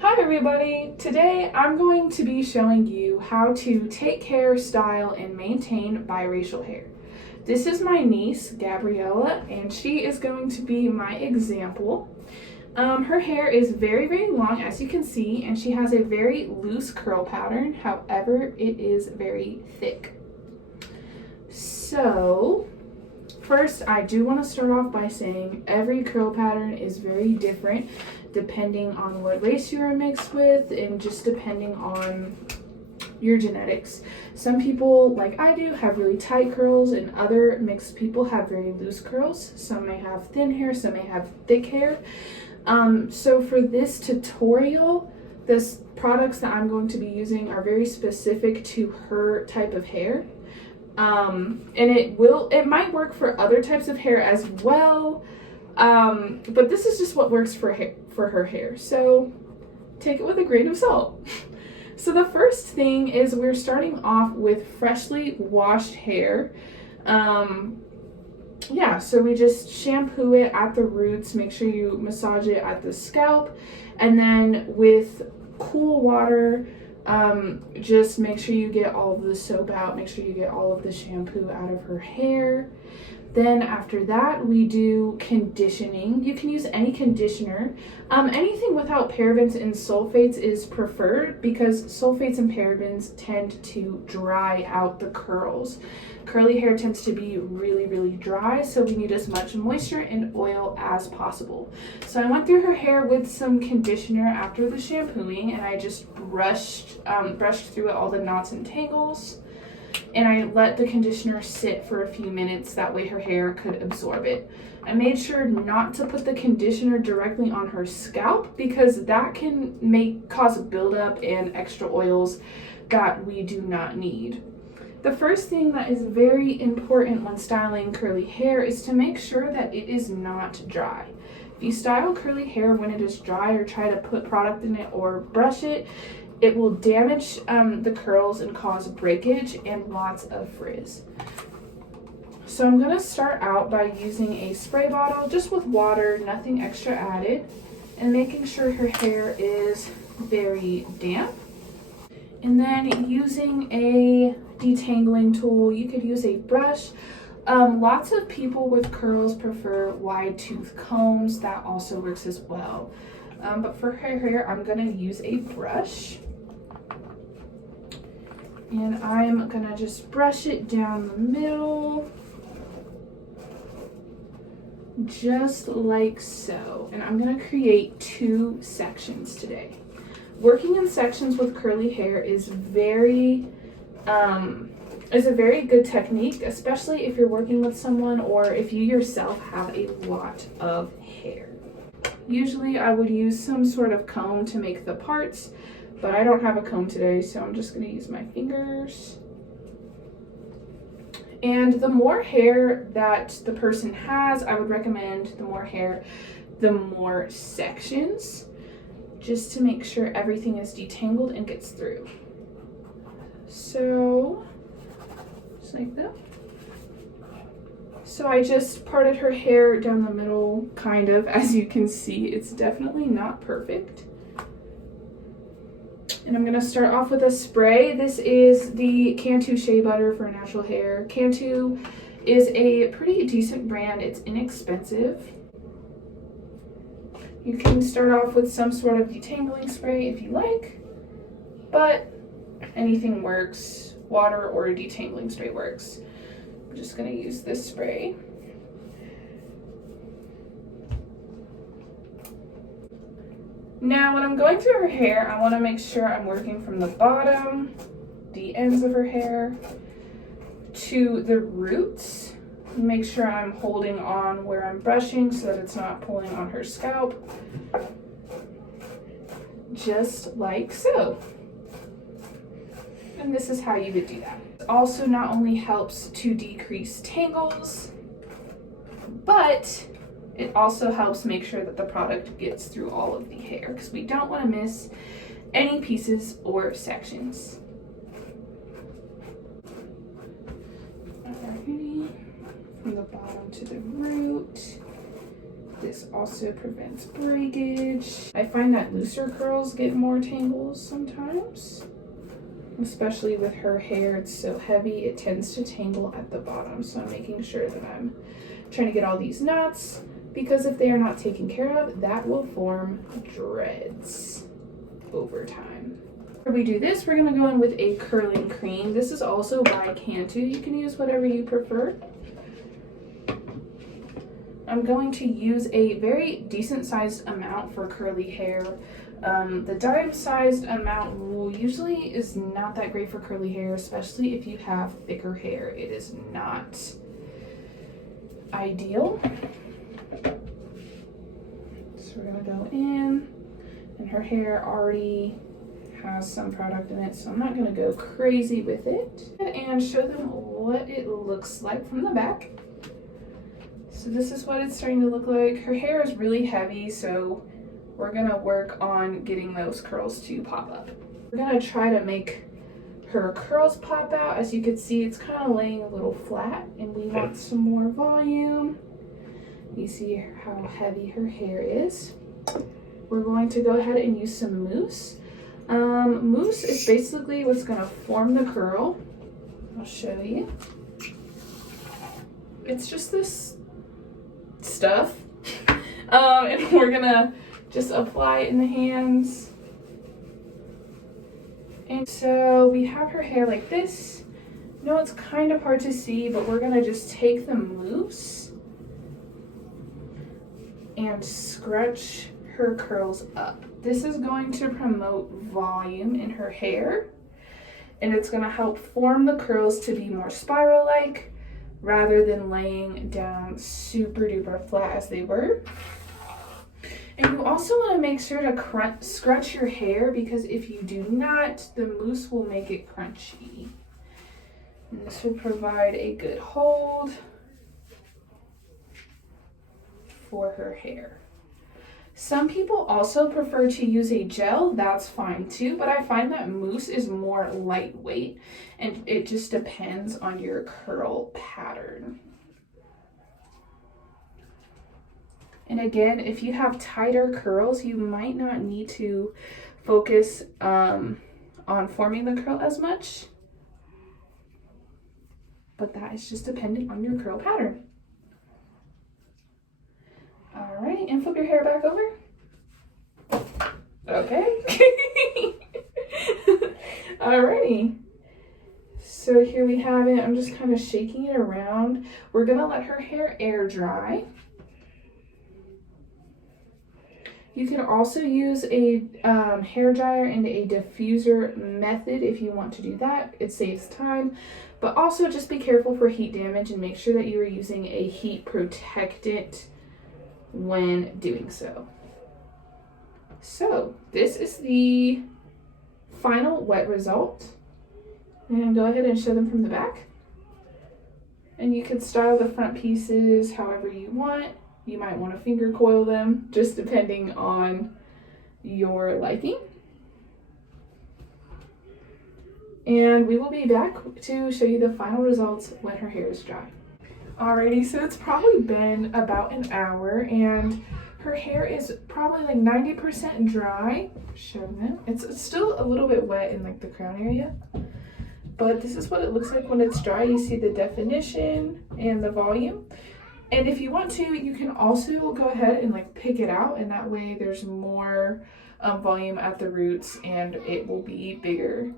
Hi everybody! Today I'm going to be showing you how to take care, style, and maintain biracial hair. This is my niece, Gabriella, and she is going to be my example. Her hair is very long, as you can see, and she has a very loose curl pattern. However, it is very thick. So, first, I do want to start off by saying every curl pattern is very different depending on what race you are mixed with and just depending on your genetics. Some people, like I do, have really tight curls, and other mixed people have very loose curls. Some may have thin hair, some may have thick hair. So for this tutorial, the products that I'm going to be using are very specific to her type of hair. And it might work for other types of hair as well, but this is just what works for her hair, so take it with a grain of salt. So the first thing is we're starting off with freshly washed hair. So we just shampoo it at the roots, make sure you massage it at the scalp, and then with cool water, just make sure you get all of the soap out, make sure you get all of the shampoo out of her hair. Then after that, we do conditioning. You can use any conditioner. Anything without parabens and sulfates is preferred because sulfates and parabens tend to dry out the curls. Curly hair tends to be really dry, so we need as much moisture and oil as possible. So I went through her hair with some conditioner after the shampooing, and I just brushed through all the knots and tangles. And I let the conditioner sit for a few minutes, that way her hair could absorb it. I made sure not to put the conditioner directly on her scalp because that can cause a buildup and extra oils that we do not need. The first thing that is very important when styling curly hair is to make sure that it is not dry. If you style curly hair when it is dry or try to put product in it or brush it, it will damage the curls and cause breakage and lots of frizz. So I'm going to start out by using a spray bottle just with water, nothing extra added, and making sure her hair is very damp. And then using a detangling tool, you could use a brush. Lots of people with curls prefer wide tooth combs. That also works as well. But for her hair, I'm going to use a brush. And I'm going to just brush it down the middle, just like so. And I'm going to create two sections today. Working in sections with curly hair is a very good technique, especially if you're working with someone or if you yourself have a lot of hair. Usually I would use some sort of comb to make the parts, but I don't have a comb today, so I'm just going to use my fingers. And the more hair that the person has, I would recommend the more hair, the more sections, just to make sure everything is detangled and gets through. So, just like that. So I just parted her hair down the middle, kind of. As you can see, it's definitely not perfect. And I'm going to start off with a spray. This is the Cantu Shea Butter for natural hair. Cantu is a pretty decent brand. It's inexpensive. You can start off with some sort of detangling spray if you like, but anything works. Water or detangling spray works. I'm just going to use this spray. Now, when I'm going through her hair, I want to make sure I'm working from the bottom, the ends of her hair, to the roots. Make sure I'm holding on where I'm brushing so that it's not pulling on her scalp. Just like so. And this is how you would do that. It also not only helps to decrease tangles, but it also helps make sure that the product gets through all of the hair because we don't want to miss any pieces or sections. Alrighty, from the bottom to the root. This also prevents breakage. I find that looser curls get more tangles sometimes, especially with her hair. It's so heavy, it tends to tangle at the bottom. So I'm making sure that I'm trying to get all these knots, because if they are not taken care of, that will form dreads over time. When we do this, we're going to go in with a curling cream. This is also by Cantu. You can use whatever you prefer. I'm going to use a very decent sized amount for curly hair. The dime sized amount usually is not that great for curly hair, especially if you have thicker hair. It is not ideal. So we're gonna go in, and her hair already has some product in it, so I'm not gonna go crazy with it. And show them what it looks like from the back. So this is what it's starting to look like. Her hair is really heavy, so we're gonna work on getting those curls to pop up. We're gonna try to make her curls pop out. As you can see, it's kind of laying a little flat, and we want some more volume. You see how heavy her hair is. We're going to go ahead and use some mousse. Mousse is basically what's gonna form the curl. I'll show you. It's just this stuff. And we're gonna just apply it in the hands. And so we have her hair like this. No, it's kind of hard to see, but we're gonna just take the mousse and scrunch her curls up. This is going to promote volume in her hair, and it's gonna help form the curls to be more spiral-like rather than laying down super duper flat as they were. And you also want to make sure to scrunch your hair, because if you do not, the mousse will make it crunchy. And this will provide a good hold for her hair. Some people also prefer to use a gel. That's fine too, but I find that mousse is more lightweight, and it just depends on your curl pattern. And again, if you have tighter curls, you might not need to focus on forming the curl as much, but that is just dependent on your curl pattern. All right, and flip your hair back over. Okay. Alrighty. So here we have it. I'm just kind of shaking it around. We're gonna let her hair air dry. You can also use a hair dryer and a diffuser method if you want to do that. It saves time, but also just be careful for heat damage and make sure that you are using a heat protectant when doing so. So this is the final wet result. And go ahead and show them from the back. And you can style the front pieces however you want. You might want to finger coil them, just depending on your liking. And we will be back to show you the final results when her hair is dry. Alrighty, so it's probably been about an hour, and her hair is probably like 90% dry. Show them. It's still a little bit wet in like the crown area, but this is what it looks like when it's dry. You see the definition and the volume. And if you want to, you can also go ahead and like pick it out, and that way there's more volume at the roots and it will be bigger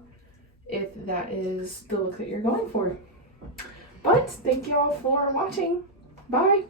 if that is the look that you're going for. But thank you all for watching. Bye.